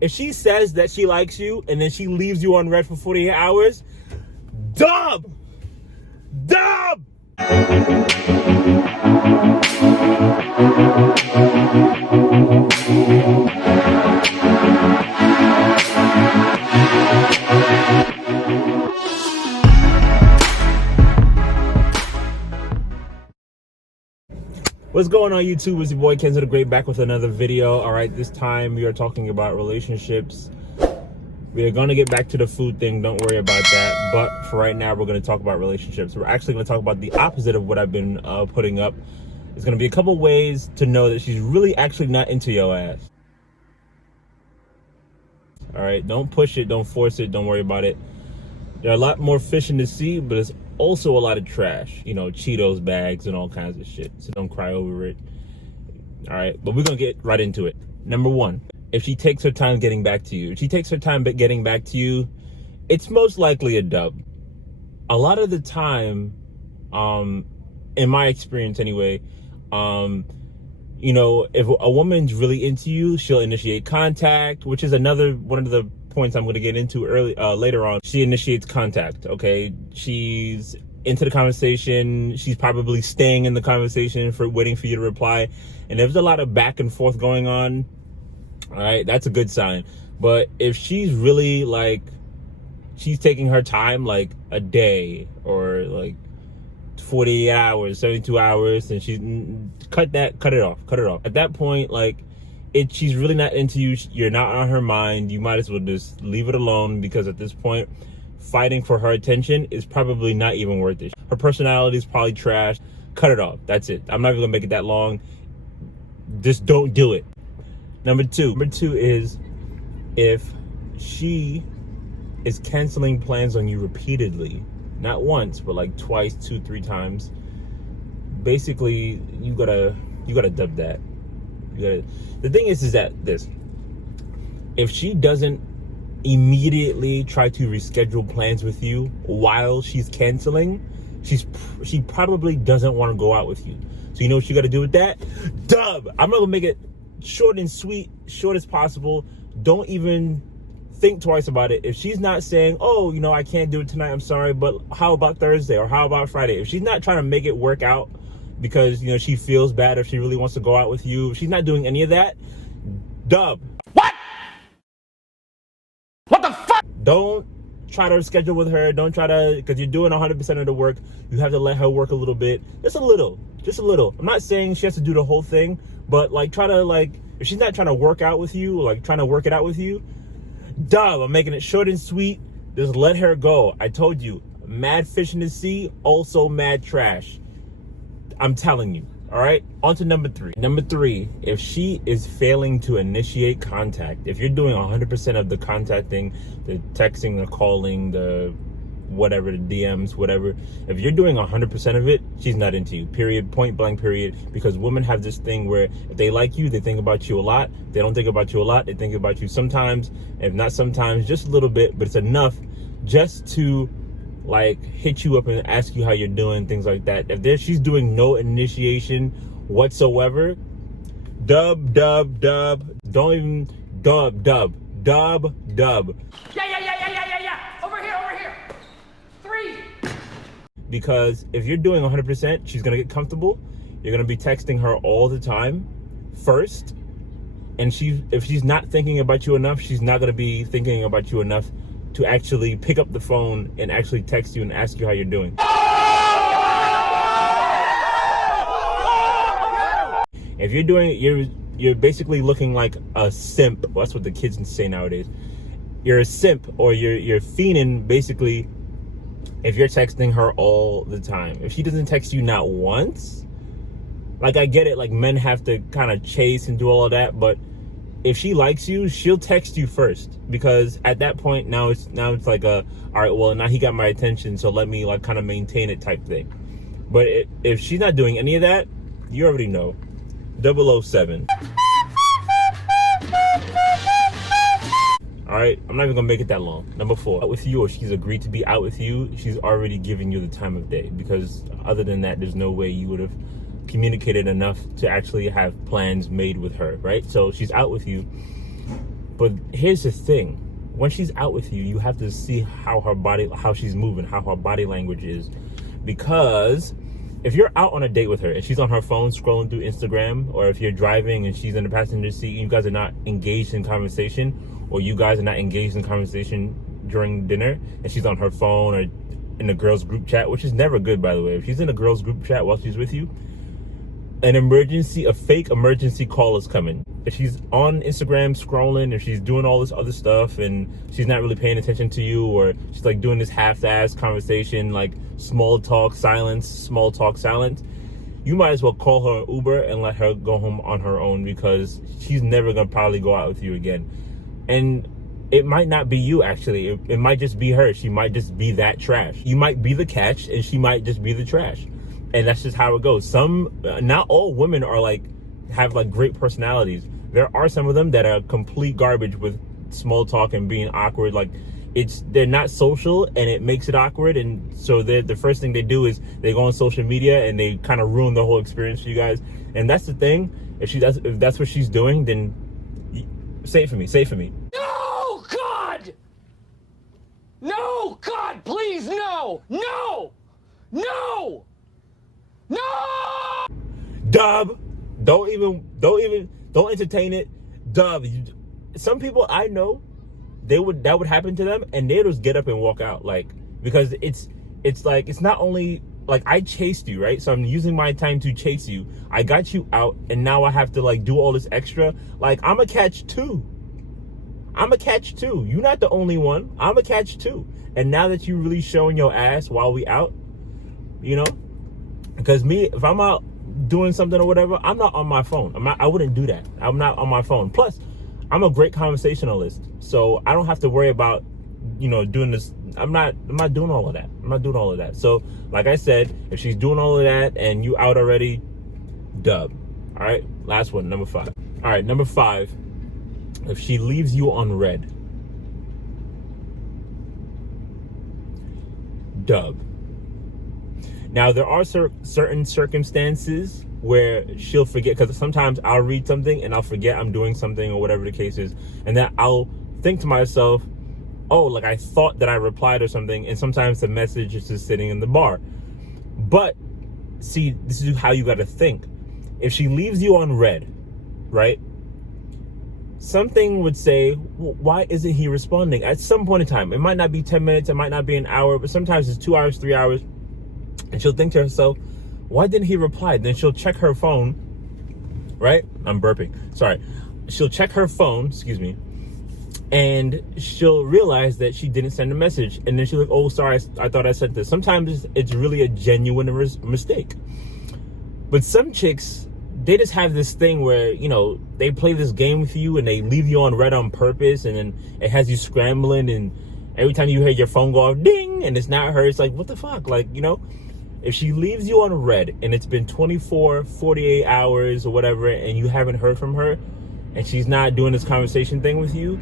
If she says that she likes you and then she leaves you on red for 48 hours, dub! Dub! What's going on, YouTube? It's your boy Kenzo the Great, back with another video. All right, this time we are talking about relationships. We are going to get back to the food thing, don't worry about that. But for right now, we're going to talk about relationships. We're actually going to talk about the opposite of what I've been putting up. It's going to be a couple ways to know that she's really actually not into your ass. All right, don't push it, don't force it, don't worry about it. There are a lot more fish in the sea, but it's also a lot of trash, you know, Cheetos bags and all kinds of shit. So don't cry over it. All right, but we're gonna get right into it. Number one, if she takes her time getting back to you, it's most likely a dub. A lot of the time, in my experience anyway, you know, if a woman's really into you, she'll initiate contact, which is another one of the points I'm going to get into later on. She initiates contact. Okay, she's into the conversation. She's probably staying in the conversation for waiting for you to reply. And if there's a lot of back and forth going on, all right, that's a good sign. But if she's really like, she's taking her time, like a day or like 48 hours, 72 hours, and she's cut it off. At that point, like, she's really not into you, you're not on her mind, you might as well just leave it alone, because at this point, fighting for her attention is probably not even worth it. Her personality is probably trash. Cut it off. That's it. I'm not even gonna make it that long. Just don't do it. Number two is if she is canceling plans on you repeatedly, not once, but like twice, 2-3 times. Basically, you gotta dub that. The thing is that if she doesn't immediately try to reschedule plans with you while she's canceling, she probably doesn't want to go out with you. So you know what you got to do with that? Dub. I'm gonna make it short and sweet, short as possible. Don't even think twice about it. If she's not saying, oh, you know, I can't do it tonight, I'm sorry, but how about Thursday or how about Friday? If she's not trying to make it work out because, you know, she feels bad, if she really wants to go out with you, if she's not doing any of that, dub. What the fuck? Don't try to schedule with her. Don't try to, because you're doing 100% of the work. You have to let her work a little bit. Just a little. I'm not saying she has to do the whole thing, but like, try to, like, if she's not trying to work out with you, like trying to work it out with you, dub. I'm making it short and sweet. Just let her go. I told you, mad fish in the sea, also mad trash. I'm telling you. All right, on to number three. Number three, if she is failing to initiate contact, if you're doing 100% of the contacting, the texting, the calling, the whatever, the DMs, whatever, if you're doing 100% of it, she's not into you, period, point blank, period. Because women have this thing where if they like you, they think about you a lot. If they don't think about you a lot, they think about you sometimes, if not sometimes, just a little bit, but it's enough just to like hit you up and ask you how you're doing, things like that. If she's doing no initiation whatsoever, dub. Don't even dub. Yeah. Over here. 3. Because if you're doing 100%, she's gonna get comfortable. You're gonna be texting her all the time first, and if she's not thinking about you enough, she's not gonna be thinking about you enough to actually pick up the phone and actually text you and ask you how you're doing. If you're doing it, you're basically looking like a simp. Well, that's what the kids say nowadays. You're a simp, or you're fiending, basically, if you're texting her all the time. If she doesn't text you not once, like, I get it, like, men have to kind of chase and do all of that, but if she likes you, she'll text you first, because at that point, now it's like all right, well, now he got my attention, so let me like kind of maintain it type thing. But if she's not doing any of that, you already know. 007. All right, I'm not even gonna make it that long. Number 4, out with you, or she's agreed to be out with you, she's already giving you the time of day, because other than that, there's no way you would have communicated enough to actually have plans made with her, right? So she's out with you. But here's the thing. When she's out with you, you have to see how she's moving, how her body language is. Because if you're out on a date with her and she's on her phone scrolling through Instagram, or if you're driving and she's in the passenger seat, you guys are not engaged in conversation, or you guys are not engaged in conversation during dinner, and she's on her phone or in a girls group chat, which is never good, by the way. If she's in a girls group chat while she's with you, a fake emergency call is coming. If she's on Instagram scrolling, if she's doing all this other stuff and she's not really paying attention to you, or she's like doing this half-assed conversation, like small talk silence, you might as well call her an Uber and let her go home on her own, because she's never gonna probably go out with you again. And it might not be you, actually. It might just be her. She might just be that trash. You might be the catch and she might just be the trash. And that's just how it goes. Not all women have great personalities. There are some of them that are complete garbage with small talk and being awkward. They're not social, and it makes it awkward. And so the first thing they do is they go on social media and they kind of ruin the whole experience for you guys. And that's the thing. If that's what she's doing, then say it for me. No, God! No, God, please, no! No! No! No! Dub, don't entertain it. Dub, some people I know, that would happen to them and they just get up and walk out, because it's not only I chased you, right? So I'm using my time to chase you. I got you out, and now I have to do all this extra. I'm a catch too. You're not the only one. I'm a catch too. And now that you're really showing your ass while we out, because if I'm out doing something or whatever, I'm not on my phone. I wouldn't do that. I'm not on my phone. Plus, I'm a great conversationalist, so I don't have to worry about, doing this. I'm not doing all of that. So, like I said, if she's doing all of that and you out already, dub. All right, last one, number 5. All right, number 5. If she leaves you on red, dub. Now, there are certain circumstances where she'll forget, because sometimes I'll read something and I'll forget I'm doing something or whatever the case is, and then I'll think to myself, oh, I thought that I replied or something, and sometimes the message is just sitting in the bar. But see, this is how you got to think. If she leaves you on red, right? Something would say, well, why isn't he responding? At some point in time, it might not be 10 minutes, it might not be an hour, but sometimes it's 2 hours, 3 hours. And she'll think to herself, why didn't he reply? Then she'll check her phone, right? I'm burping. Sorry. She'll check her phone, excuse me, and she'll realize that she didn't send a message. And then she's like, oh, sorry, I thought I sent this. Sometimes it's really a genuine mistake. But some chicks, they just have this thing where, they play this game with you and they leave you on red on purpose, and then it has you scrambling, and every time you hear your phone go off, ding, and it's not her, it's like, what the fuck? If she leaves you on red and it's been 24, 48 hours or whatever, and you haven't heard from her, and she's not doing this conversation thing with you,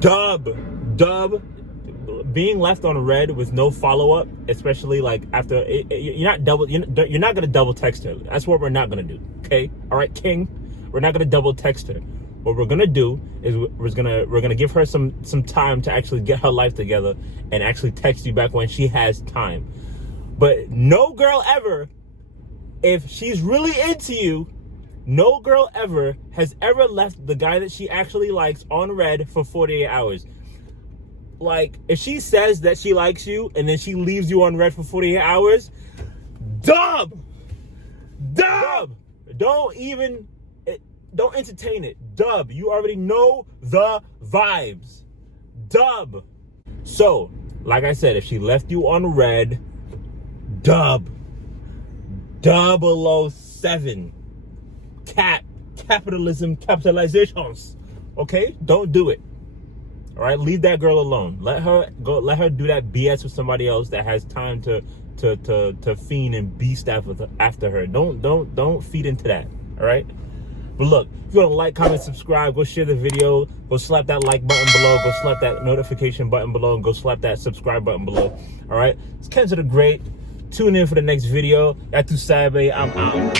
dub. Being left on red with no follow-up, especially after you're not gonna double text her. That's what we're not gonna do. Okay, all right, King, we're not gonna double text her. What we're gonna do is we're gonna give her some time to actually get her life together and actually text you back when she has time. But no girl ever, if she's really into you, no girl ever has ever left the guy that she actually likes on red for 48 hours. If she says that she likes you and then she leaves you on red for 48 hours, dub. Don't entertain it. Dub. You already know the vibes. Dub. So, like I said, if she left you on red, dub. 007. Capitalizations. Okay? Don't do it. All right? Leave that girl alone. Let her do that BS with somebody else that has time to fiend and beast after her. Don't feed into that. All right? But look, if you want to like, comment, subscribe, go share the video, go slap that like button below, go slap that notification button below, and go slap that subscribe button below. All right? It's Kenzo the Great. Tune in for the next video. Yatu Sabe. I'm out.